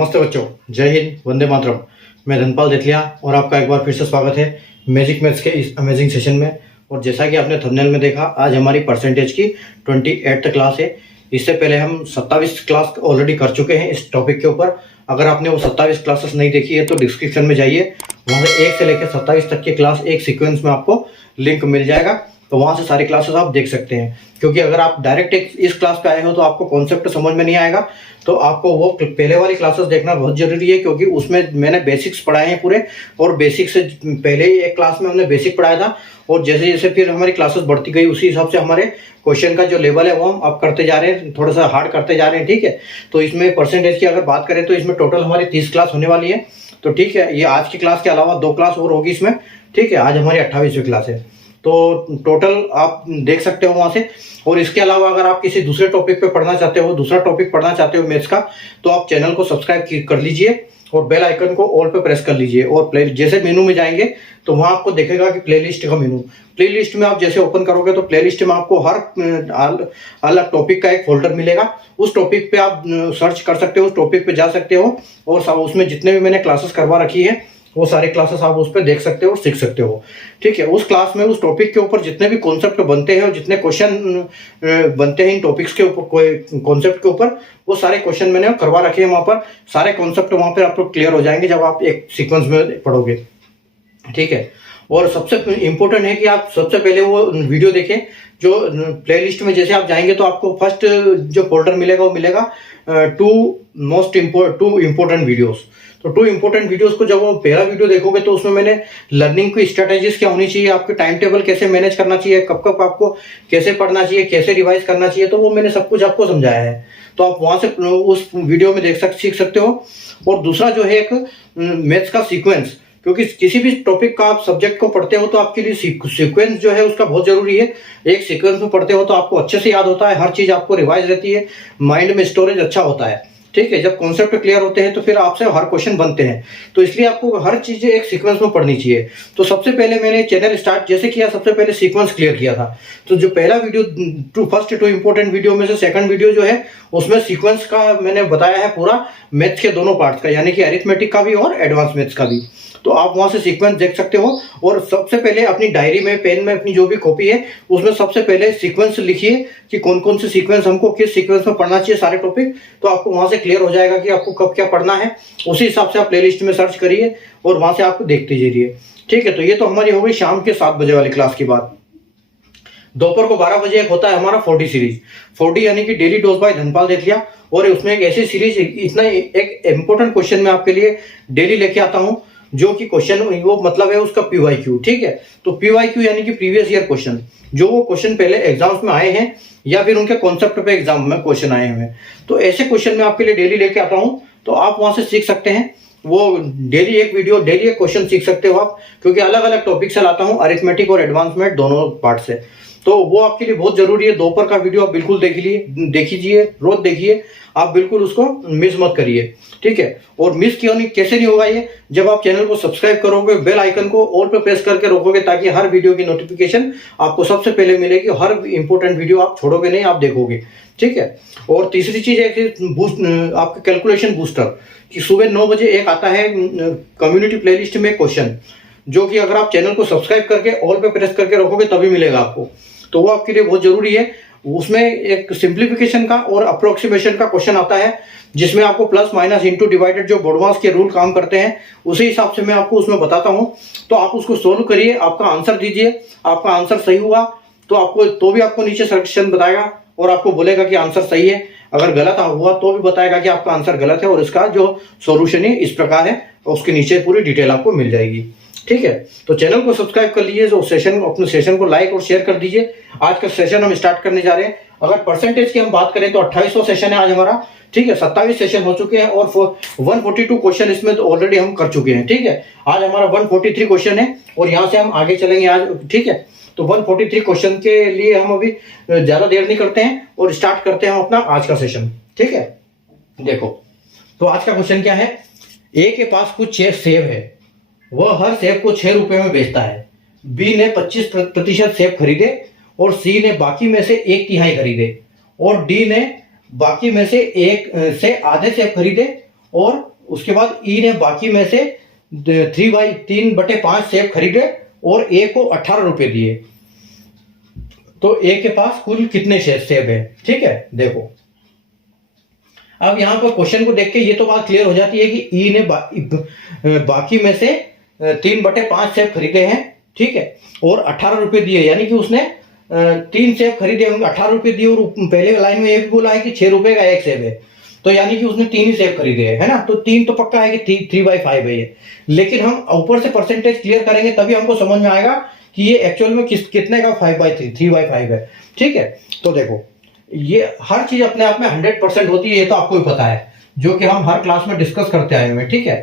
नमस्ते बच्चों, जय हिंद, वंदे मातरम। मैं धनपाल देथलिया और आपका एक बार फिर से स्वागत है मैजिक मैथ्स के इस अमेजिंग सेशन में। और जैसा कि आपने थंबनेल में देखा, आज हमारी परसेंटेज की 28th क्लास है। इससे पहले हम 27 क्लास ऑलरेडी कर चुके हैं इस टॉपिक के ऊपर। अगर आपने वो 27 क्लासेस नहीं देखी है तो डिस्क्रिप्शन में जाइए, वहाँ से 1 से लेकर 27 तक की क्लास एक सीक्वेंस में आपको लिंक मिल जाएगा, तो वहाँ से सारी क्लासेस आप देख सकते हैं। क्योंकि अगर आप डायरेक्ट इस क्लास पे आए हो तो आपको कॉन्सेप्ट समझ में नहीं आएगा, तो आपको वो पहले वाली क्लासेस देखना बहुत जरूरी है, क्योंकि उसमें मैंने बेसिक्स पढ़ाए हैं पूरे। और बेसिक से पहले ही एक क्लास में हमने बेसिक पढ़ाया था, और जैसे जैसे फिर हमारी क्लासेस बढ़ती गई उसी हिसाब से हमारे क्वेश्चन का जो लेवल है वो हम अब करते जा रहे हैं, थोड़ा सा हार्ड करते जा रहे हैं। ठीक है, तो इसमें परसेंटेज की अगर बात करें तो इसमें टोटल हमारी 30 क्लास होने वाली है। तो ठीक है, ये आज की क्लास के अलावा 2 क्लास और होगी इसमें। ठीक है, आज हमारी 28वीं क्लास है, तो टोटल आप देख सकते हो वहां से। और इसके अलावा अगर आप किसी दूसरे टॉपिक पे पढ़ना चाहते हो, दूसरा टॉपिक पढ़ना चाहते हो मैथ्स का, तो आप चैनल को सब्सक्राइब कर लीजिए और बेल आइकन को ऑल पे प्रेस कर लीजिए। और प्ले जैसे मेनू में जाएंगे तो वहां आपको देखेगा कि प्लेलिस्ट का मेनू, प्लेलिस्ट में आप जैसे ओपन करोगे तो प्लेलिस्ट में आपको हर अलग टॉपिक का एक फोल्डर मिलेगा। उस टॉपिक पे आप सर्च कर सकते हो, उस टॉपिक पे जा सकते हो, और उसमें जितने भी मैंने क्लासेस करवा रखी है वो सारे क्लासेस आप उस पर देख सकते हो और सीख सकते हो। ठीक है, उस क्लास में उस टॉपिक के ऊपर जितने भी कॉन्सेप्ट बनते हैं और जितने क्वेश्चन बनते हैं इन टॉपिक्स के ऊपर, कोई कॉन्सेप्ट के ऊपर, वो सारे क्वेश्चन मैंने करवा रखे हैं वहां पर। सारे कॉन्सेप्ट वहां पर आपको क्लियर हो जाएंगे जब आप एक सीक्वेंस में पढ़ोगे। ठीक है, और सबसे इंपॉर्टेंट है कि आप सबसे पहले वो वीडियो देखें जो प्लेलिस्ट में। जैसे आप जाएंगे तो आपको फर्स्ट जो फोल्डर मिलेगा वो मिलेगा टू इम्पोर्टेंट वीडियोस। तो 2 इम्पोर्टेंट वीडियोस को जब वो पहला वीडियो देखोगे तो उसमें मैंने लर्निंग की स्ट्रेटेजीज क्या होनी चाहिए, आपके टाइम टेबल कैसे मैनेज करना चाहिए, कब कब आपको कैसे पढ़ना चाहिए, कैसे रिवाइज करना चाहिए, तो वो मैंने सब कुछ आपको समझाया है। तो आप वहां से उस वीडियो में सीख सकते हो। और दूसरा जो है एक मैथ्स का सीक्वेंस, क्योंकि किसी भी टॉपिक का आप सब्जेक्ट को पढ़ते हो तो आपके लिए सीक्वेंस जो है उसका बहुत जरूरी है। एक सीक्वेंस में पढ़ते हो तो आपको अच्छे से याद होता है, हर चीज आपको रिवाइज रहती है, माइंड में स्टोरेज अच्छा होता है। ठीक है, जब कॉन्सेप्ट क्लियर होते हैं तो फिर आपसे हर क्वेश्चन बनते हैं, तो इसलिए आपको हर चीजें एक सीक्वेंस में पढ़नी चाहिए। तो सबसे पहले मैंने चैनल स्टार्ट जैसे किया, सबसे पहले सीक्वेंस क्लियर किया था। तो जो पहला वीडियो फर्स्ट 2 इंपॉर्टेंट वीडियो में से सेकंड वीडियो जो है उसमें सीक्वेंस का मैंने बताया है पूरा, मैथ्स के दोनों पार्ट्स का, यानी कि अरिथमेटिक का भी और एडवांस मैथ्स का भी। तो आप वहां से सीक्वेंस देख सकते हो। और सबसे पहले अपनी डायरी में, पेन में, अपनी जो भी कॉपी है उसमें सबसे पहले सीक्वेंस लिखिए कि कौन कौन से सीक्वेंस हमको किस सीक्वेंस में पढ़ना चाहिए सारे टॉपिक। तो आपको वहां से क्लियर हो जाएगा कि आपको कब क्या पढ़ना है। उसी हिसाब से आप प्लेलिस्ट में सर्च करिए और वहां से आपको देखते जाइए। ठीक है, तो ये तो हमारी हो गई शाम के 7 बजे वाली क्लास की बात। दोपहर को 12 बजे एक होता है हमारा 40 सीरीज, 40 यानी कि डेली डोज बाय धनपाल देथलिया। और उसमें एक ऐसी सीरीज, इतना एक इंपॉर्टेंट क्वेश्चन मैं आपके लिए डेली लेके आता हूं, जो कि क्वेश्चन वो मतलब है उसका PYQ। ठीक है, तो PYQ यानी कि प्रीवियस ईयर क्वेश्चन, जो वो क्वेश्चन पहले एग्जाम्स में आए हैं या फिर उनके कॉन्सेप्ट पे एग्जाम में क्वेश्चन आए हुए हैं, तो ऐसे क्वेश्चन मैं आपके लिए डेली लेके आता हूं। तो आप वहां से सीख सकते हैं, वो डेली एक वीडियो, डेली एक क्वेश्चन सीख सकते हो आप, क्योंकि अलग अलग टॉपिक से लाता हूं, अरिथमेटिक और एडवांस मैथ दोनों पार्ट से। तो वो आपके लिए बहुत जरूरी है। दोपहर का वीडियो आप बिल्कुल देखिए, रोज देखिए, आप बिल्कुल उसको मिस मत करिए। ठीक है, और मिस कैसे नहीं होगा ये, जब आप चैनल को सब्सक्राइब करोगे, बेल आइकन को ऑल पे प्रेस करके रखोगे, ताकि हर वीडियो की नोटिफिकेशन आपको सबसे पहले मिलेगी। हर इंपॉर्टेंट वीडियो आप छोड़ोगे नहीं, आप देखोगे। ठीक है, और तीसरी चीज है कि आपका कैलकुलेशन बूस्टर, कि सुबह 9 बजे एक आता है कम्युनिटी प्लेलिस्ट में क्वेश्चन, जो कि अगर आप चैनल को सब्सक्राइब करके ऑल पे प्रेस करके रखोगे तभी मिलेगा आपको। तो वो आपके लिए बहुत जरूरी है। उसमें एक सिंप्लीफिकेशन का और अप्रोक्सीमेशन का क्वेश्चन आता है, जिसमें आपको प्लस माइनस इंटू डिवाइडेड जो बोर्डमास के रूल काम करते हैं उसी हिसाब से मैं आपको उसमें बताता हूं। तो आप उसको सोल्व करिए, आपका आंसर दीजिए। आपका आंसर सही हुआ तो आपको भी आपको नीचे सजेशन बताएगा और आपको बोलेगा कि आंसर सही है। अगर गलत हुआ तो भी बताएगा कि आपका आंसर गलत है और इसका जो सोल्यूशन है इस प्रकार है, उसके नीचे पूरी डिटेल आपको मिल जाएगी। ठीक है, तो चैनल को सब्सक्राइब कर लीजिए, तो अपने सेशन को लाइक और शेयर कर दीजिए। आज का सेशन हम स्टार्ट करने जा रहे हैं। अगर परसेंटेज की हम बात करें तो 28वां सेशन है आज हमारा। ठीक है, 27 सेशन हो चुके हैं और 142 क्वेश्चन इसमें तो ऑलरेडी हम कर चुके हैं। ठीक है, आज हमारा 143 क्वेश्चन है और यहाँ से हम आगे चलेंगे आज। ठीक है, तो 143 क्वेश्चन के लिए हम अभी ज्यादा देर नहीं करते हैं और स्टार्ट करते हैं अपना आज का सेशन। ठीक है, देखो तो आज का क्वेश्चन क्या है। ए के पास कुछ सेब है, वह हर सेब को 6 रुपए में बेचता है। बी ने 25% सेब खरीदे और सी ने बाकी में से 1/3 खरीदे, और डी ने बाकी में से आधे सेब खरीदे और उसके बाद ई ने बाकी में से 3/5 सेब खरीदे और ए को 18 रुपए दिए। तो ए के पास कुल कितने सेब है? ठीक है, देखो अब यहां पर क्वेश्चन को देख के ये तो बात क्लियर हो जाती है कि ई ने बाकी में से 3/5 सेब खरीदे हैं, ठीक है, और 18 रुपए दिए, यानी कि उसने 3 सेब खरीदे होंगे, 18 रुपए दिए, और पहले लाइन में ये भी बोला है कि 6 रुपए का एक सेब है, तो यानी कि उसने 3 ही सेब खरीदे हैं, है ना। तो 3 तो पक्का है कि 3/5 है ये, लेकिन हम ऊपर से परसेंटेज क्लियर करेंगे तभी हमको समझ में आएगा कि ये एक्चुअल में कितने का 3/5 है। ठीक है, तो देखो ये हर चीज अपने आप में 100% होती है, ये तो आपको भी पता है, जो कि हम हर क्लास में डिस्कस करते आए हुए हैं। ठीक है,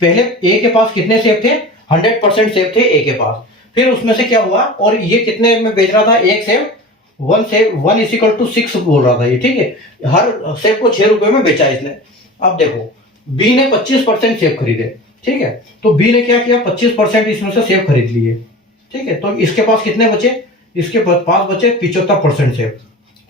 पहले ए के पास कितने सेब थे? 100% सेब थे ए के पास। फिर उसमें से क्या हुआ, और ये कितने में बेच रहा था? एक सेब 1 = 6 बोल रहा था ये, ठीक है, हर सेब को 6 रुपए में बेचा इसने। अब देखो बी ने 25% सेब खरीदे, ठीक है, तो बी ने क्या किया? 25% इसमें से सेब खरीद लिए, ठीक है, तो इसके पास कितने बचे? इसके पास बचे 75% सेब,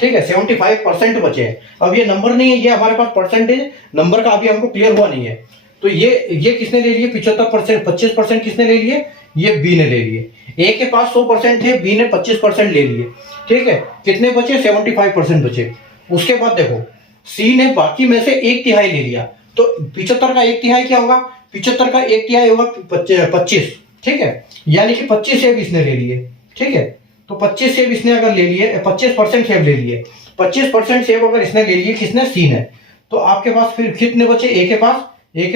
ठीक है, 75% बचे हैं। अब ये नंबर नहीं है, ये हमारे पास परसेंटेज नंबर का अभी हमको क्लियर हुआ नहीं है। तो ये किसने ले लिए? 75%, 25% किसने ले लिए? ये बी ने ले लिए। ए के पास 100% है, बी ने 25% ले लिए, ठीक है, कितने बचे? 75% बचे। उसके बाद देखो सी ने बाकी में से 1/3 ले लिया, तो 75 का 1/3 क्या होगा? 75 का 1/3 होगा 25, ठीक है, यानी कि 25 सेब इसने ले लिए, ठीक है, तो 25 सेब इसने अगर ले लिए, 25% सेब ले लिए, 25% सेब अगर इसने ले लिए, किसने? सी ने, तो आपके पास फिर कितने बचे? ए के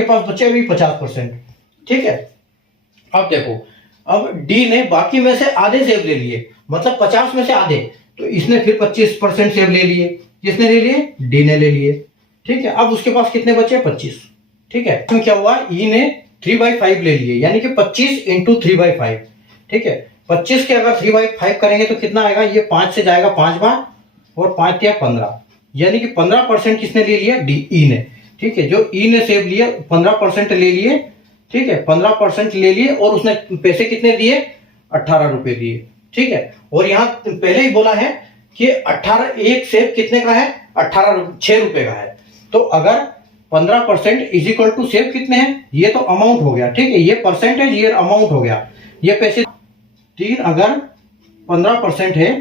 पास बचे अभी 50%, ठीक है। अब देखो अब डी ने बाकी में से आधे सेब ले लिए, मतलब 50 में से आधे, तो इसने फिर 25% सेब ले लिए, किसने ले लिए? डी ने ले लिए, ठीक है। अब उसके पास कितने बचे? 25, ठीक है। तो क्या हुआ? ई ने 3/5 ले लिए, यानी कि 25 × 3/5, ठीक है, 25 के अगर 3/5 करेंगे तो कितना आएगा? ये 5 से जाएगा 5 बार, और 5 या 15, यानी कि 15% किसने ले लिया? डी, ई ने, ठीक है, जो ई ने सेब लिया 15% ले लिए, ठीक है, 15% ले लिए, और उसने पैसे कितने दिए? 18 रुपए दिए, ठीक है। और यहां पहले ही बोला है कि 18, एक सेब कितने का है? 6 रुपए का है। तो अगर 15% = सेब कितने हैं? ये तो अमाउंट हो गया, ठीक है, ये परसेंटेज, ये अमाउंट हो गया, ये पैसे 3 अगर 15% है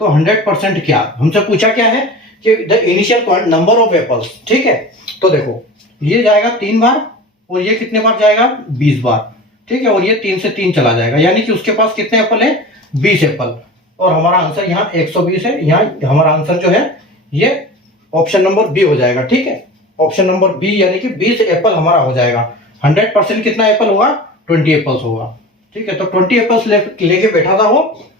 तो 100% क्या? हमसे पूछा क्या है कि the initial number of apples, ठीक है। तो देखो ये जाएगा 3 बार, और ये कितने बार जाएगा? 20 बार, ठीक है, और ये 3 से 3 चला जाएगा, यानी कि उसके पास कितने एप्पल है? 20 एप्पल, और हमारा आंसर यहाँ 120 है। यहाँ हमारा आंसर जो है ये ऑप्शन नंबर बी हो जाएगा, ठीक है, ऑप्शन नंबर बी, यानी कि 20 एप्पल हमारा हो जाएगा। 100% कितना एप्पल होगा? 20 एप्पल्स होगा, ठीक है। तो 20 एप्पल्स लेके बैठा था वो,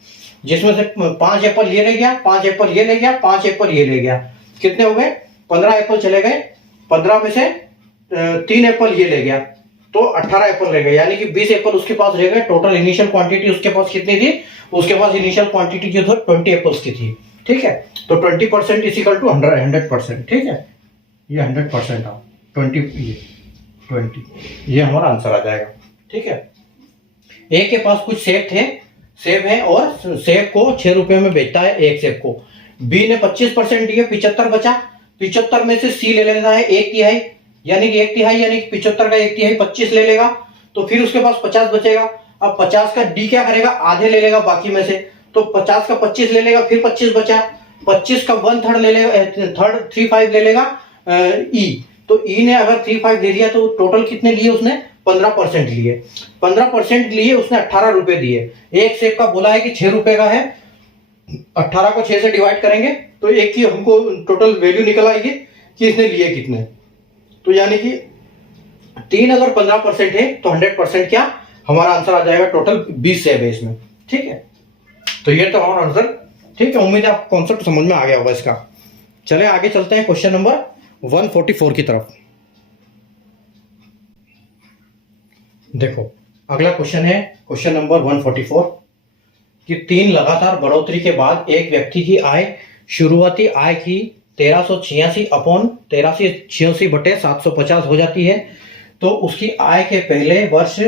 जिसमें से 5 एप्पल ये ले गया, 5 एप्पल ये ले गया, 5 एप्पल ये ले गया, कितने हो गए? 15 एप्पल चले गए, 15 में से 3 एप्पल ये ले गया, तो 18 एप्पल रह गए, यानी कि 20 एप्पल उसके पास रह गए। टोटल इनिशियल क्वांटिटी उसके पास कितनी थी? उसके पास इनिशियल क्वांटिटी जो था 20 एप्पल्स की थी, ठीक है। तो 20% = 100%, ठीक है, ये 100% आओ 20, ये हमारा आंसर आ जाएगा, ठीक है। ए के पास कुछ सेब है, और सेब को 6 रुपए में बेचता है एक सेब को। बी ने 25% दिए, 75 बचा, 75 में से सी ले लेना है 1/3, यानी कि 1/3, यानी कि 75 का 1/3 25 ले लेगा, तो फिर उसके पास 50 बचेगा। अब 50 का डी क्या करेगा? आधे ले लेगा बाकी में से, तो 50 का 25 ले लेगा, फिर 25 बचा, 25 का 1/3 ले लेगा, 3/5 ले लेगा ई, तो ई ने अगर 3/5 ले लिया, तो टोटल कितने लिए उसने? 15% लिए, 15% लिए, उसने 18 रुपए दिए। एक सेब का बोला है कि 6 रुपए का है, 18 को 6 से डिवाइड करेंगे तो एक की हमको टोटल वैल्यू निकल आएगी कि इसने लिए कितने। तो यानी कि 3 अगर 15% है तो 100% क्या? हमारा आंसर आ जाएगा टोटल 20 सेब है इसमें, ठीक है। तो ये तो हमारा आंसर, ठीक है। उम्मीद है आपको कॉन्सेप्ट समझ में आ गया होगा इसका। चले आगे चलते हैं क्वेश्चन नंबर 144 की तरफ। देखो अगला क्वेश्चन है क्वेश्चन नंबर 144 कि 3 लगातार बढ़ोतरी के बाद एक व्यक्ति की आय शुरुआती आय की 1386/750 हो जाती है, तो उसकी आय के पहले वर्ष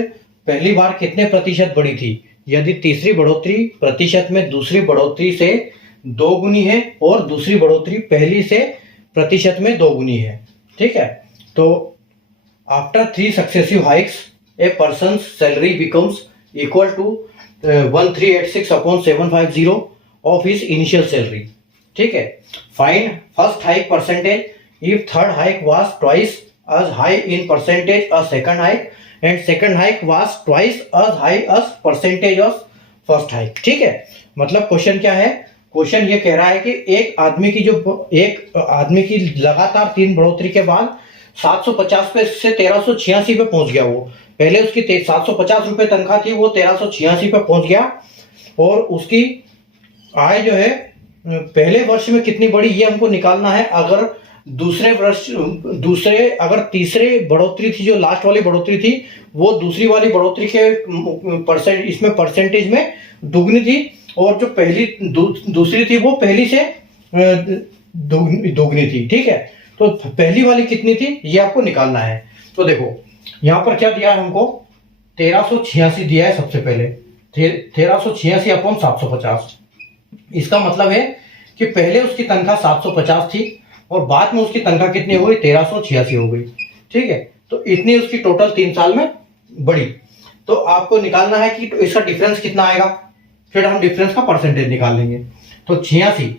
पहली बार कितने प्रतिशत बढ़ी थी? यदि तीसरी बढ़ोतरी प्रतिशत में दूसरी बढ़ोतरी से 2 गुनी है और दूसरी बढ़ोतरी पहली से प्रतिशत में 2 गुनी है, ठीक है। तो after 3 successive hikes a person salary becomes equal to 1386 upon 750 of his initial salary. ठीक है, find first hike percentage if third hike was twice as high in percentage as second hike and second hike was twice as high as percentage of first hike। ठीक है, मतलब question क्या है, question ये कह रहा है कि एक आदमी की लगातार 3 बढ़ोतरी के बाद 750 पे से 1386 पे पहुंच गया। वो पहले उसकी 750 रुपए तनख्वाह थी, वो 1386 पे पहुंच गया और उसकी आय जो है पहले वर्ष में कितनी बढ़ी ये हमको निकालना है। अगर अगर तीसरे बढ़ोतरी थी, जो लास्ट वाली बढ़ोतरी थी, वो दूसरी वाली बढ़ोतरी के इसमें परसेंटेज में दुगनी थी और जो दूसरी थी वो पहली से दुगनी थी। ठीक है, तो पहली वाली कितनी थी ये आपको निकालना है। तो देखो यहाँ पर क्या दिया है हमको, 1386 दिया है सबसे पहले, 1386 अपॉन 750। इसका मतलब है कि पहले उसकी तनख्वाह 750 थी और बाद में उसकी तनख्वाह कितनी हो गई, 1386 हो गई। ठीक है, तो इतनी उसकी टोटल 3 साल में बढ़ी। तो आपको निकालना है कि तो इसका डिफरेंस कितना आएगा, फिर हम डिफरेंस का परसेंटेज निकाल लेंगे। तो 86,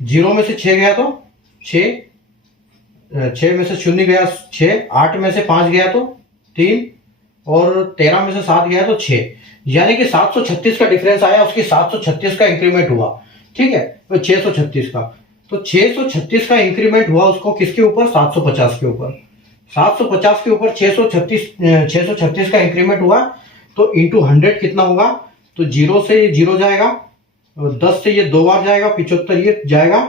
0 में से 6 गया तो 6 में से 0 गया 6, 8 में से 5 गया तो 3 और 13 में से 7 गया तो 6, यानी कि 736 का डिफरेंस आया, उसकी 736 का इंक्रीमेंट हुआ। ठीक है, तो 636 का, तो 636 का इंक्रीमेंट हुआ उसको किसके ऊपर, 750 के ऊपर। 750 के ऊपर 636 का इंक्रीमेंट हुआ, तो इंटू 100 कितना होगा, तो 0 से ये 0 जाएगा, 10 से ये 2 बार जाएगा, 75 ये जाएगा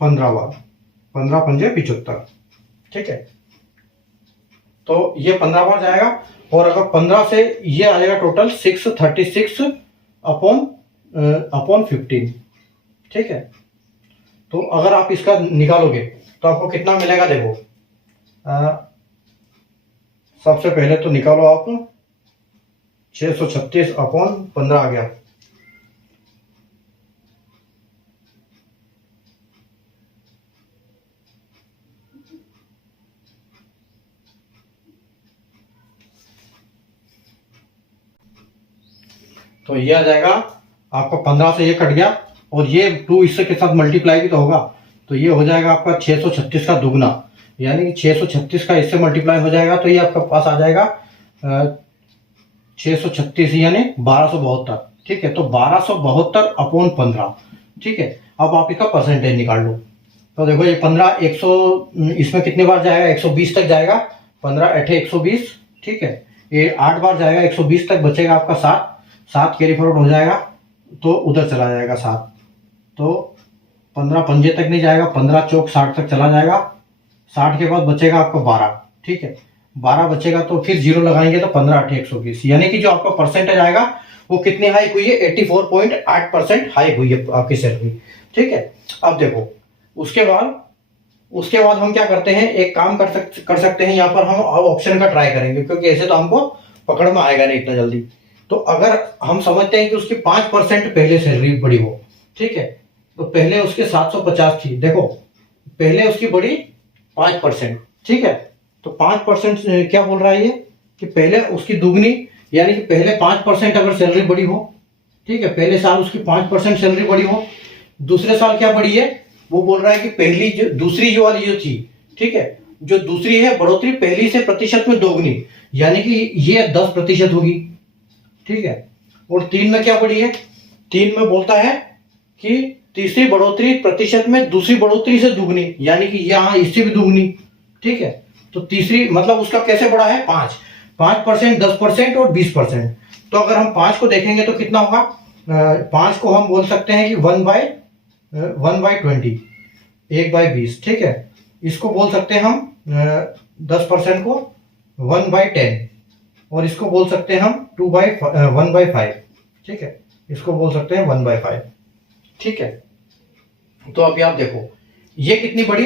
15 बार, 15 पंजे 75। ठीक है, तो ये 15 बार जाएगा और अगर 15 से ये आ जाएगा टोटल 636 अपॉन 15। ठीक है, तो अगर आप इसका निकालोगे तो आपको कितना मिलेगा, देखो सबसे पहले तो निकालो आप, 636 अपॉन 15 आ गया, तो ये आ जाएगा आपका 15 से ये कट गया और ये 2 इससे के साथ मल्टीप्लाई भी तो होगा, तो ये हो जाएगा आपका 636 का दुगना, यानी कि 636 का इससे मल्टीप्लाई हो जाएगा, तो ये आपका पास आ जाएगा 636 यानी 1272। ठीक है, तो 1272 अपॉन 15। ठीक है, अब आप इसका परसेंटेज निकाल लो। तो देखो ये 15 100 इसमें कितने बार जाएगा, 120 तक जाएगा, 15 8 120। ठीक है, ये 8 बार जाएगा, 120 तक बचेगा आपका 7 कैरी फॉरवर्ड हो जाएगा तो उधर चला जाएगा 7, तो 15 पंजे तक नहीं जाएगा, 15 चौक 60 तक चला जाएगा, 60 के बाद बचेगा आपका 12। ठीक है, 12 बचेगा तो फिर 0 लगाएंगे तो 15 8 120, यानी कि जो आपका परसेंटेज आएगा वो कितनी हाइक हुई है, 84.8% हाइक हुई है आपकी सैलरी। ठीक है, अब देखो उसके बाद हम क्या करते हैं, एक काम कर सकते हैं, यहाँ पर हम ऑप्शन का ट्राई करेंगे, क्योंकि ऐसे तो हमको पकड़ में आएगा नहीं इतना जल्दी। तो अगर हम समझते हैं कि उसकी 5% पहले सैलरी बढ़ी हो, ठीक है, तो पहले उसके 750 थी, देखो पहले उसकी बढ़ी 5%। ठीक है, तो 5% क्या बोल रहा है ये, कि पहले उसकी दुगनी, यानी कि पहले 5% अगर सैलरी बढ़ी हो, ठीक है, पहले साल उसकी 5% सैलरी बढ़ी हो, दूसरे साल क्या बढ़ी है, वो बोल रहा है कि दूसरी वाली जो थी, ठीक है, जो दूसरी है बढ़ोतरी पहली से प्रतिशत में दोगुनी, यानी कि ये 10% होगी। ठीक है, और 3 में क्या बढ़ी है, 3 में बोलता है कि तीसरी बढ़ोतरी प्रतिशत में दूसरी बढ़ोतरी से दुगनी, यानी कि यहाँ इससे भी दुगनी। ठीक है, तो तीसरी मतलब उसका कैसे बढ़ा है, 5%, 10% और 20%। तो अगर हम 5 को देखेंगे तो कितना होगा, 5 को हम बोल सकते हैं कि 1/20, 1/20। ठीक है, इसको बोल सकते हैं हम 10% को 1/10, और इसको बोल सकते हैं हम 1/5। ठीक है, इसको बोल सकते हैं 1/5। ठीक है, तो अभी आप देखो ये कितनी बड़ी,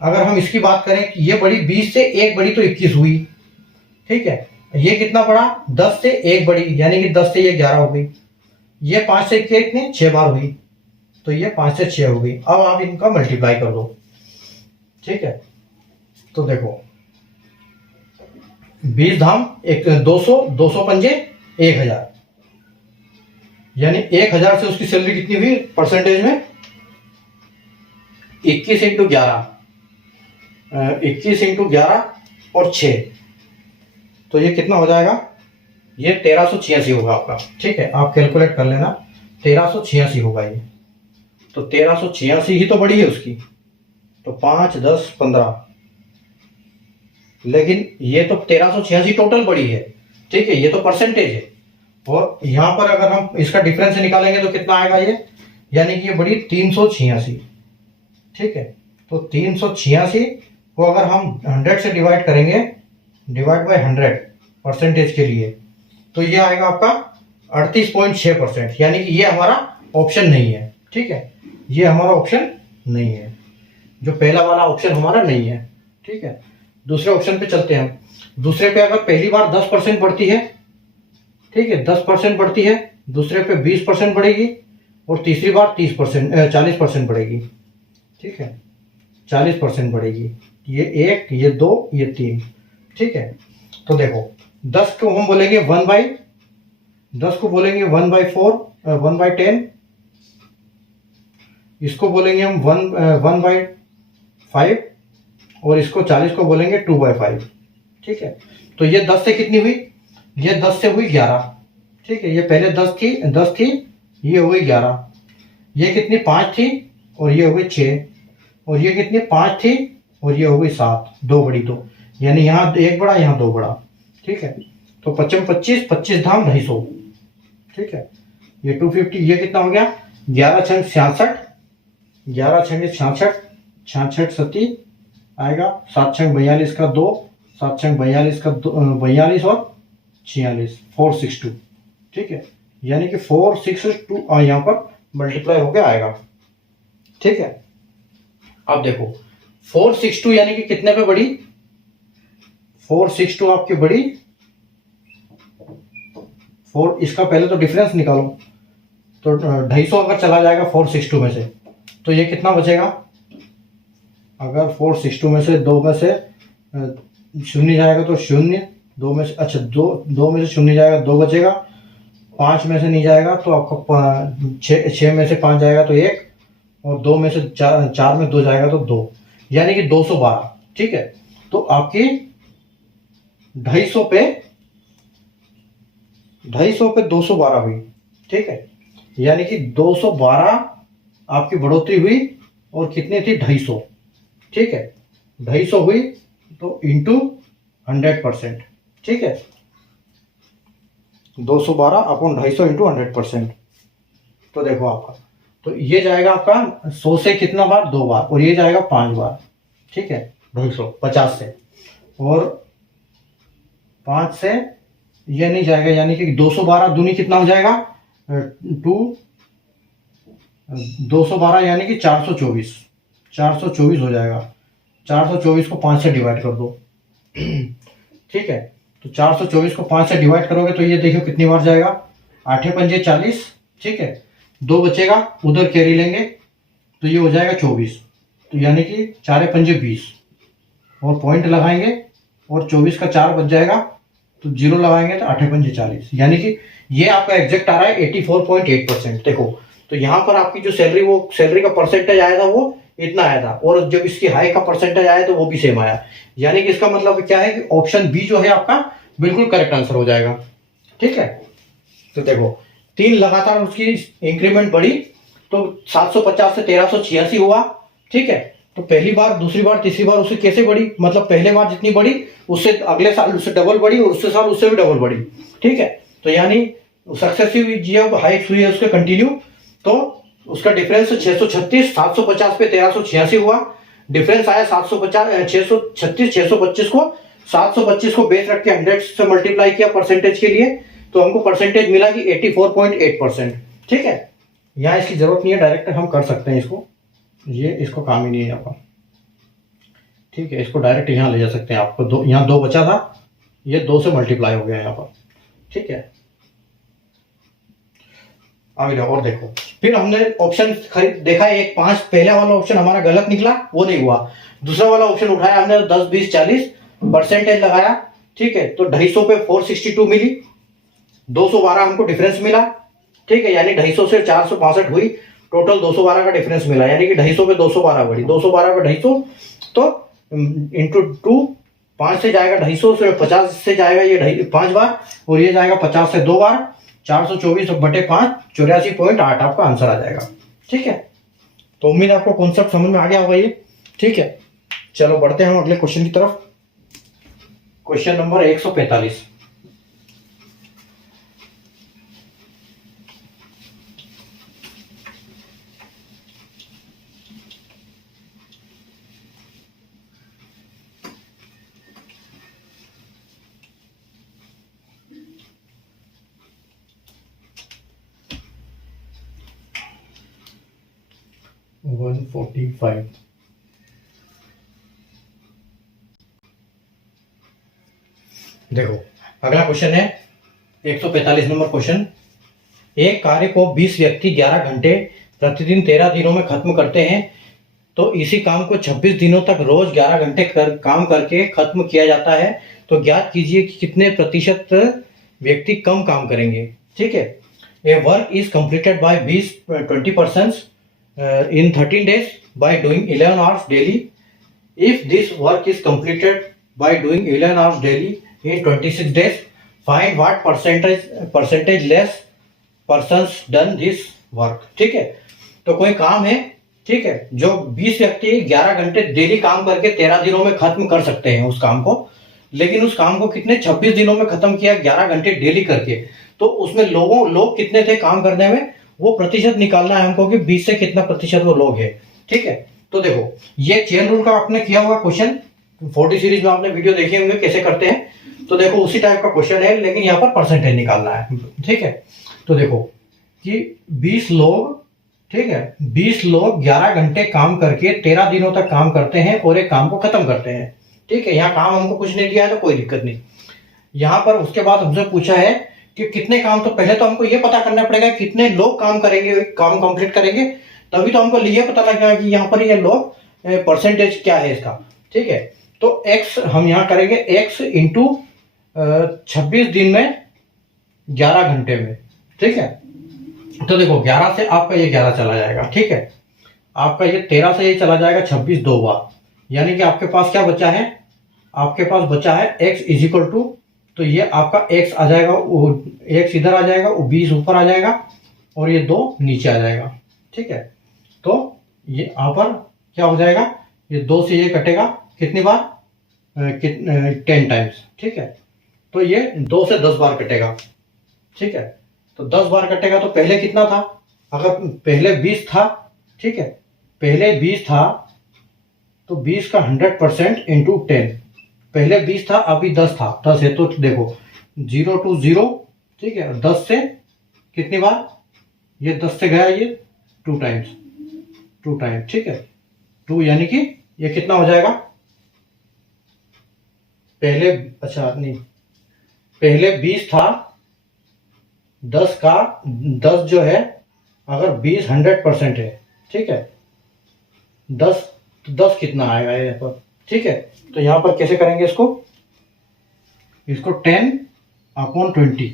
अगर हम इसकी बात करें कि ये बड़ी 20 से 1 बड़ी तो 21 हुई। ठीक है, ये कितना बड़ा, 10 से 1 बड़ी, यानी कि 10 से ये 11 हो गई। ये 5 से कितने 6 बार हुई, तो ये 5 से 6 हो गई। अब आप इनका मल्टीप्लाई कर दो, ठीक है। तो देखो 20 धाम 200, 200 पंजे 1000, यानी 1000 से उसकी सैलरी कितनी हुई परसेंटेज में 21 इंटू 11, 21 इंटू 11 और 6, तो ये कितना हो जाएगा, ये 1386 होगा आपका। ठीक है, आप कैलकुलेट कर लेना, 1386 होगा ये। तो 1386 ही तो बड़ी है उसकी, तो 5, 10, 15, लेकिन ये तो 1386 टोटल बड़ी है। ठीक है, ये तो परसेंटेज है। और यहां पर अगर हम इसका डिफरेंस निकालेंगे तो कितना आएगा ये, यानी कि ये बड़ी 386। ठीक है, तो 386 को अगर हम 100 से डिवाइड करेंगे, डिवाइड बाय 100 परसेंटेज के लिए, तो ये आएगा आपका 38.6%, यानी कि ये हमारा ऑप्शन नहीं है। ठीक है, ये हमारा ऑप्शन नहीं है, जो पहला वाला ऑप्शन हमारा नहीं है। ठीक है, दूसरे ऑप्शन पे चलते हैं हम। दूसरे पे अगर पहली बार 10% बढ़ती है, ठीक है 10% बढ़ती है, दूसरे पे 20% बढ़ेगी, और तीसरी बार 40% बढ़ेगी। ठीक है, 40% बढ़ेगी, ये 1, ये 2, ये 3। ठीक है, तो देखो 10 को हम बोलेंगे 10 को बोलेंगे 1/4, 1/10, इसको बोलेंगे हम 1/5, और इसको 40 को बोलेंगे 2/5। ठीक है, तो ये 10 से कितनी हुई, ये 10 से हुई 11। ठीक है, ये पहले 10 थी, ये हुई 11, ये कितनी 5 थी, और ये हुई 6, और ये कितनी 5 थी, और ये हुई 7, 2 बड़ी, तो यानी यहाँ 1 बड़ा, यहाँ 2 बड़ा। ठीक है, तो 25 25, 25 धाम 250। ठीक है, ये 250, ये कितना हो गया 11 छंग 66, 11 छंग 66, 66 सती आएगा, 7 छंग 42 का 2, 7 छंग 42 का 42 और 46, 462। ठीक है, यानी कि 462 यहाँ पर मल्टीप्लाई होकर आएगा। ठीक है, अब देखो 462 यानी कि कितने पे बढ़ी, 462 आपकी बढ़ी 4, इसका पहले तो डिफरेंस निकालो, तो 250 अगर चला जाएगा 462 में से, तो ये कितना बचेगा, अगर 462 में से 2 में से 0 जाएगा तो 0, 2 में से, अच्छा 2 में से 0 जाएगा 2 बचेगा, 5 में से नहीं जाएगा तो आपका 6 में से 5 जाएगा तो 1, और 2 में से 4 में 2 जाएगा तो 2, यानी कि 212। ठीक है, तो आपकी 250 पे 212 हुई। ठीक है, यानी कि 212 आपकी बढ़ोतरी हुई, और कितनी थी 250। ठीक है, 250 हुई तो इंटू 100%। ठीक है, 212 अपॉन 250 इंटू 100%। तो देखो आपका, तो ये जाएगा आपका 100 से कितना बार, 2 बार, और ये जाएगा 5 बार। ठीक है, 250 से, और 5 से ये नहीं जाएगा, यानी कि 212 दूनी कितना हो जाएगा 212, यानी कि 424 हो जाएगा। 424 को 5 से डिवाइड कर दो। ठीक है, तो 424 को 5 से डिवाइड करोगे तो ये देखो कितनी बार जाएगा, 8 पंजे 40। ठीक है, 2 बचेगा, उधर कैरी लेंगे तो ये हो जाएगा 24, तो यानी कि 4 पंजे 20, और पॉइंट लगाएंगे, और 24 का 4 बच जाएगा, तो 0 लगाएंगे तो 8 पंजे 40, यानी कि ये आपका एग्जैक्ट आ रहा है 84.8%। देखो, तो यहाँ पर आपकी जो सैलरी, वो सैलरी का परसेंटेज आया था वो इतना आया था, और जब इसकी हाई का परसेंटेज आया तो वो भी सेम आया, यानी कि इसका मतलब क्या है कि ऑप्शन बी जो है आपका बिल्कुल करेक्ट आंसर हो जाएगा। ठीक है, तो देखो 3 लगातार उसकी इंक्रीमेंट बढ़ी, तो 750 से 1386 हुआ। ठीक है, तो पहली बार, दूसरी बार, तीसरी बार उससे कैसे बढ़ी, मतलब पहले बार जितनी बढ़ी उससे अगले साल उससे डबल बढ़ी, और उससे साल उससे भी डबल बढ़ी। ठीक है, तो यानी सक्सेसिव जब हाइक्स हुई है उसके कंटिन्यू, तो उसका डिफरेंस 636, 750 पे 1386 हुआ, डिफरेंस आया 750, 636, 625 को 725 को बेस रख के 100 से मल्टीप्लाई किया परसेंटेज के लिए, तो हमको परसेंटेज मिला कि 84.8%। ठीक है, यहाँ इसकी जरूरत नहीं है, डायरेक्ट हम कर सकते हैं इसको, ये इसको काम ही नहीं है यहाँ पर। ठीक है, इसको डायरेक्ट यहाँ ले जा सकते हैं, आपको यहाँ 2 बचा था, ये 2 से मल्टीप्लाई हो गया यहाँ पर। ठीक है, आगे जाओ और देखो। फिर हमने ऑप्शन देखा, एक 5, पहला वाला ऑप्शन हमारा गलत निकला, वो नहीं हुआ। दूसरा वाला ऑप्शन उठाया हमने 10, 20, 40% लगाया, ठीक है। तो 250 पे 462 मिली, 212 हमको डिफरेंस मिला, ठीक है। यानी 250 से 465 हुई, टोटल 212 का डिफरेंस मिला, यानी कि 250 पे 212 बढ़ी, 212 पे 250, तो इंटू 2, 5 से जाएगा 250, से 50 से जाएगा ये 5 बार, और ये जाएगा 50 से 2 बार, 424/5, 84.8 आपका आंसर आ जाएगा, ठीक है। तो उम्मीद आपको कॉन्सेप्ट समझ में आ गया होगा ये, ठीक है। चलो बढ़ते हैं हम अगले क्वेश्चन की तरफ। Question number 145। देखो अगला क्वेश्चन है 145 नंबर क्वेश्चन। एक कार्य को 20 व्यक्ति 11 घंटे प्रतिदिन 13 दिनों में खत्म करते हैं, तो इसी काम को 26 दिनों तक रोज 11 घंटे काम करके खत्म किया जाता है, तो ज्ञात कीजिए कि कितने प्रतिशत व्यक्ति कम काम करेंगे, ठीक है। A work is completed by 20% in 13 days by doing 11 hours daily. If this work is completed by doing 11 hours daily in 26 days, find what percentage less persons done this work, ठीक है। तो कोई काम है, ठीक है, जो 20 व्यक्ति 11 घंटे डेली काम करके 13 दिनों में खत्म कर सकते हैं उस काम को, लेकिन उस काम को कितने 26 दिनों में खत्म किया 11 घंटे डेली करके, तो उसमें लोग कितने थे काम करने में, वो प्रतिशत निकालना है हमको कि 20 से कितना प्रतिशत वो लोग है, ठीक है। तो देखो ये चेन रूल का आपने किया हुआ क्वेश्चन 40 सीरीज में आपने वीडियो देखे होंगे कैसे करते हैं, तो देखो उसी टाइप का क्वेश्चन है, लेकिन यहाँ पर परसेंटेज निकालना है, ठीक है। तो देखो कि 20 लोग, ठीक है, 20 लोग 11 घंटे काम करके 13 दिनों तक काम करते हैं और एक काम को खत्म करते हैं, ठीक है। यहाँ काम हमको कुछ नहीं दिया है तो कोई दिक्कत नहीं। यहाँ पर उसके बाद हमसे पूछा है कि कितने काम, तो पहले तो हमको ये पता करना पड़ेगा कितने लोग काम करेंगे, काम कंप्लीट करेंगे, तभी तो हमको ये पता लगेगा कि यहाँ पर ये लोग परसेंटेज क्या है इसका, ठीक है। तो x हम यहाँ करेंगे x इंटू 26 दिन में 11 घंटे में, ठीक है। तो देखो 11 से आपका ये 11 चला जाएगा, ठीक है। आपका ये 13 से ये चला जाएगा 26 दो बार, यानी कि आपके पास क्या बचा है, आपके पास बचा है x इज इक्वल टू, तो ये आपका x आ जाएगा, वो x इधर आ जाएगा, वो 20 ऊपर आ जाएगा और ये 2 नीचे आ जाएगा, ठीक है। तो ये यहाँ पर क्या हो जाएगा, ये 2 से ये कटेगा कितनी बार, 10 टाइम्स, ठीक है। तो ये 2 से 10 बार कटेगा, ठीक है। तो 10 बार कटेगा तो पहले कितना था, अगर पहले 20 था, ठीक है, पहले 20 था तो 20 का 100% इंटू 10, पहले 20 था अभी 10 था, 10 है तो देखो 0 to 0, ठीक है। 10 से कितनी बार, ये 10 से गया ये 2 टाइम्स, ठीक है, 2, यानी कि ये कितना हो जाएगा, पहले अच्छा नहीं, पहले 20 था, 10 जो है, अगर 20 100% है, ठीक है, 10 कितना आएगा यहाँ पर, ठीक है। तो यहाँ पर कैसे करेंगे इसको 10/20,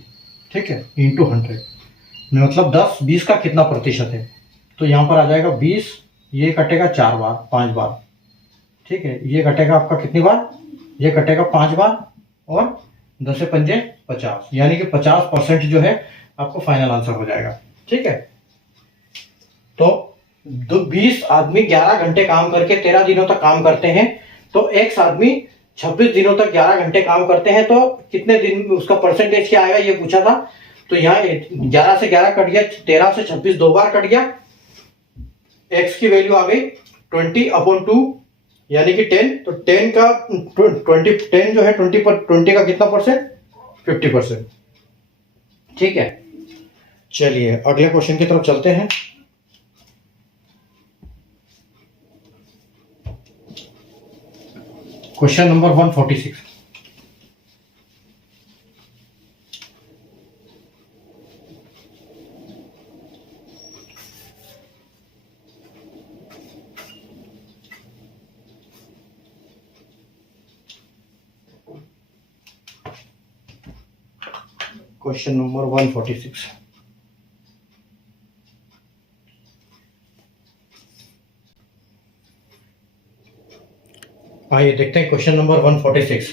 ठीक है, इंटू 100, मतलब 10 20 का कितना प्रतिशत है, तो यहाँ पर आ जाएगा 20, ये कटेगा 4 बार 5 बार, ठीक है, ये कटेगा आपका कितनी बार, ये कटेगा 5 बार, और 10 से 5 50, यानी कि 50% जो है आपको फाइनल आंसर हो जाएगा, ठीक है। तो 20 आदमी 11 घंटे काम करके 13 दिनों तक काम करते हैं, तो x आदमी 26 दिनों तक 11 घंटे काम करते हैं, तो कितने दिन में उसका परसेंटेज क्या आएगा ये पूछा था। तो यहाँ 11 से 11 कट गया, 13 से 26 दो बार कट गया, x की वैल्यू आ गई 20/2, यानी कि 10, तो 10 का 10 जो है 20 का कितना परसेंट, 50%, ठीक है। चलिए अगले क्वेश्चन की तरफ चलते हैं। Question number 146। Question number 146। आइए देखते हैं क्वेश्चन नंबर 146।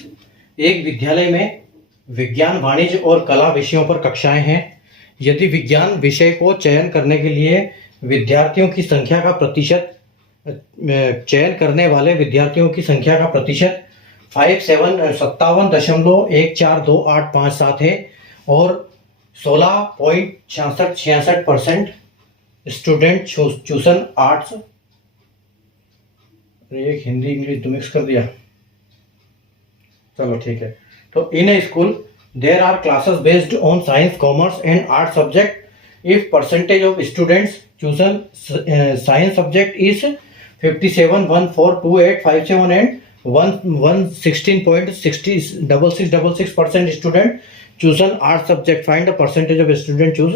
एक विद्यालय में विज्ञान, वाणिज्य और कला विषयों पर कक्षाएं हैं। यदि विज्ञान विषय को चयन करने के लिए विद्यार्थियों की संख्या का प्रतिशत, चयन करने वाले विद्यार्थियों की संख्या का प्रतिशत 57.1428557 है और 16.66% स्टूडेंट चूसन आर्ट्स। एक हिंदी इंग्लिश तो मिक्स कर दिया, चलो ठीक है। तो in a school there are classes based on science, commerce and art subject. If percentage of students chosen science subject is 57.142857 and 116.6666% student chosen art subject. Find the percentage of student choose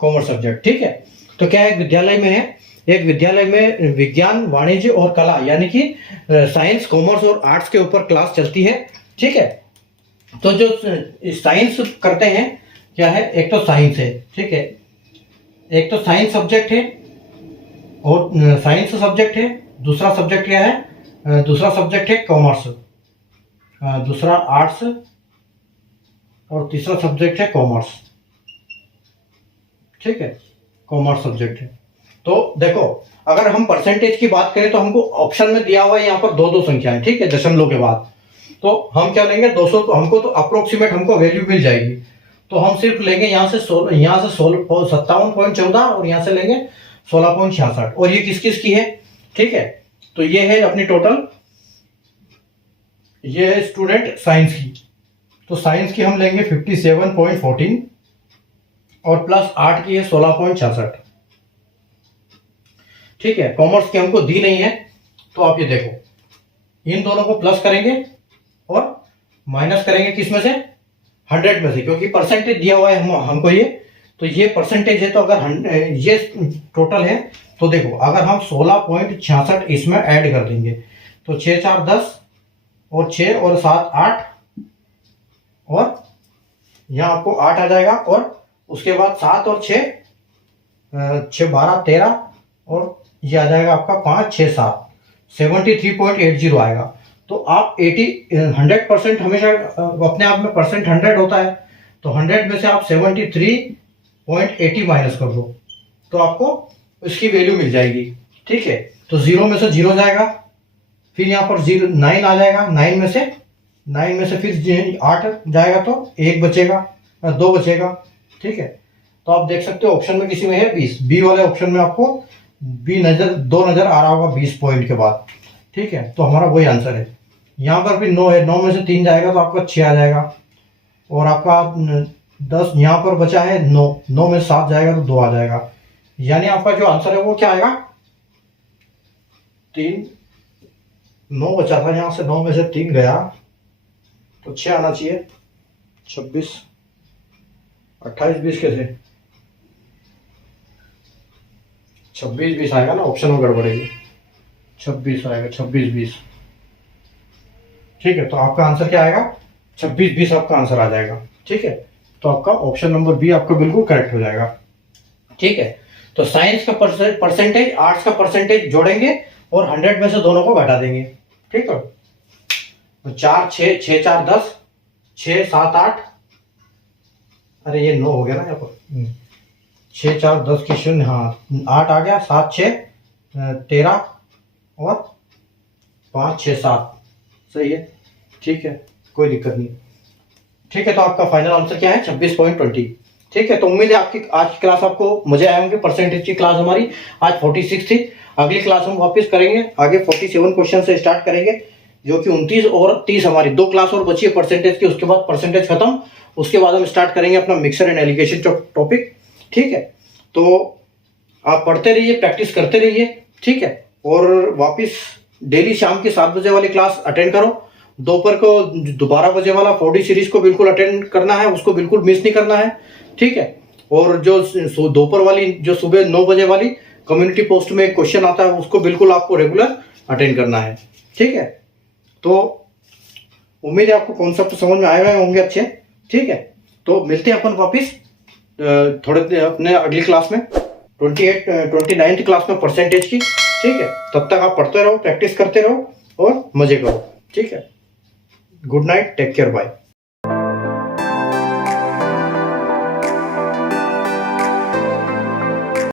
commerce subject. ठीक है, तो क्या एक विद्यालय में है, एक विद्यालय में विज्ञान, वाणिज्य और कला यानी कि साइंस, कॉमर्स और आर्ट्स के ऊपर क्लास चलती है। ठीक है, तो जो साइंस करते हैं क्या है, एक तो साइंस है, ठीक है, एक तो साइंस सब्जेक्ट है और साइंस सब्जेक्ट है। दूसरा सब्जेक्ट क्या है, दूसरा सब्जेक्ट है कॉमर्स, दूसरा आर्ट्स और तीसरा सब्जेक्ट है कॉमर्स। ठीक है, कॉमर्स सब्जेक्ट है। तो देखो, अगर हम परसेंटेज की बात करें तो हमको ऑप्शन में दिया हुआ है यहाँ पर दो संख्याएं, ठीक है, दशमलव के बाद। तो हम क्या लेंगे 200, तो हमको तो अप्रोक्सीमेट हमको वैल्यू मिल जाएगी। तो हम सिर्फ लेंगे यहाँ से 57.14 और यहाँ से लेंगे 16.66। और ये किस किस की है, ठीक है, तो ये है अपनी टोटल, ये है स्टूडेंट साइंस की। तो साइंस की हम लेंगे 57.14 और प्लस 8 की है 16.66। ठीक है, कॉमर्स की हमको दी नहीं है, तो आप ये देखो, इन दोनों को प्लस करेंगे और माइनस करेंगे किस में से, 100 में से, क्योंकि परसेंटेज दिया हुआ है हमको ये, तो ये परसेंटेज है। तो अगर ये टोटल है तो देखो, अगर हम 16.66 इसमें ऐड कर देंगे तो 6 4 10 और 6 और 7 8 और यहाँ आपको 8 आ जाएगा, और उसके बाद 7 और 6 6 12 13 और ये आ जाएगा आपका 5 6 7 73.80 आएगा। तो आप 100% हमेशा अपने आप में परसेंट 100 होता है, तो 100 में से आप 73.80 माइनस कर दो तो आपको इसकी वैल्यू मिल जाएगी। ठीक है, तो 0 में से 0 जाएगा, फिर यहाँ पर 9 आ जाएगा, 9 में से फिर 8 जाएगा तो 1 बचेगा, 2 बचेगा। ठीक है, तो आप देख सकते हो ऑप्शन में किसी में है 20, बी वाले ऑप्शन में आपको दो नजर आ रहा होगा 20 पॉइंट के बाद। ठीक है, तो हमारा वही आंसर है। यहाँ पर भी 9 है, 9 में से 3 जाएगा तो आपका 6 आ जाएगा, और आपका 10 यहाँ पर बचा है 9 में 7 जाएगा तो 2 आ जाएगा। यानी आपका जो आंसर है वो क्या आएगा, 3 9 बचा था, यहाँ से 9 में से 3 गया तो 6 आना चाहिए। 26 28 20 कैसे, 26 20 आएगा ना, ऑप्शन में गड़बड़ेगी, 26 आएगा, 26 20। ठीक है, तो आपका आंसर क्या आएगा, 26 20 आपका आंसर आ जाएगा। ठीक है, तो आपका ऑप्शन नंबर बी आपका बिल्कुल करेक्ट हो जाएगा। ठीक है, तो साइंस का परसेंटेज, आर्ट्स का परसेंटेज जोड़ेंगे और 100 में से दोनों को घटा देंगे। ठीक है, तो 4 6 6 4 10 6 7 8, अरे ये 9 हो गया ना यहाँ पर, 6 4 10 की 0, हाँ 8 आ गया, 7 6 13 और 5 6 7, सही है। ठीक है, कोई दिक्कत नहीं। ठीक है, तो आपका फाइनल आंसर क्या है, 26.20। ठीक है, तो उम्मीद है आपकी आज की क्लास आपको मजे आए होंगे। परसेंटेज की क्लास हमारी आज 46 थी। अगली क्लास हम वापस करेंगे, आगे 47 क्वेश्चन से स्टार्ट करेंगे, जो कि 29 और 30 हमारी 2 क्लास और बची है परसेंटेज की। उसके बाद परसेंटेज खत्म, उसके बाद हम स्टार्ट करेंगे अपना मिक्सर एंड एलिगेशन टॉपिक। ठीक है, तो आप पढ़ते रहिए, प्रैक्टिस करते रहिए। ठीक है, और वापस डेली शाम की 7 बजे वाली क्लास अटेंड करो। दोपहर को 12 बजे वाला 4D सीरीज को बिल्कुल अटेंड करना है, उसको बिल्कुल मिस नहीं करना है। ठीक है, और जो दोपहर वाली, जो सुबह 9 बजे वाली कम्युनिटी पोस्ट में क्वेश्चन आता है, उसको बिल्कुल आपको रेगुलर अटेंड करना है। ठीक है, तो उम्मीद है आपको कॉन्सेप्ट समझ में आएगा होंगे अच्छे। ठीक है, तो मिलते हैं अपन वापिस थोड़े अपने अगली क्लास में 29th क्लास में परसेंटेज की। ठीक है, तब तक आप पढ़ते रहो, प्रैक्टिस करते रहो और मजे करो। ठीक है, good night, take care, bye.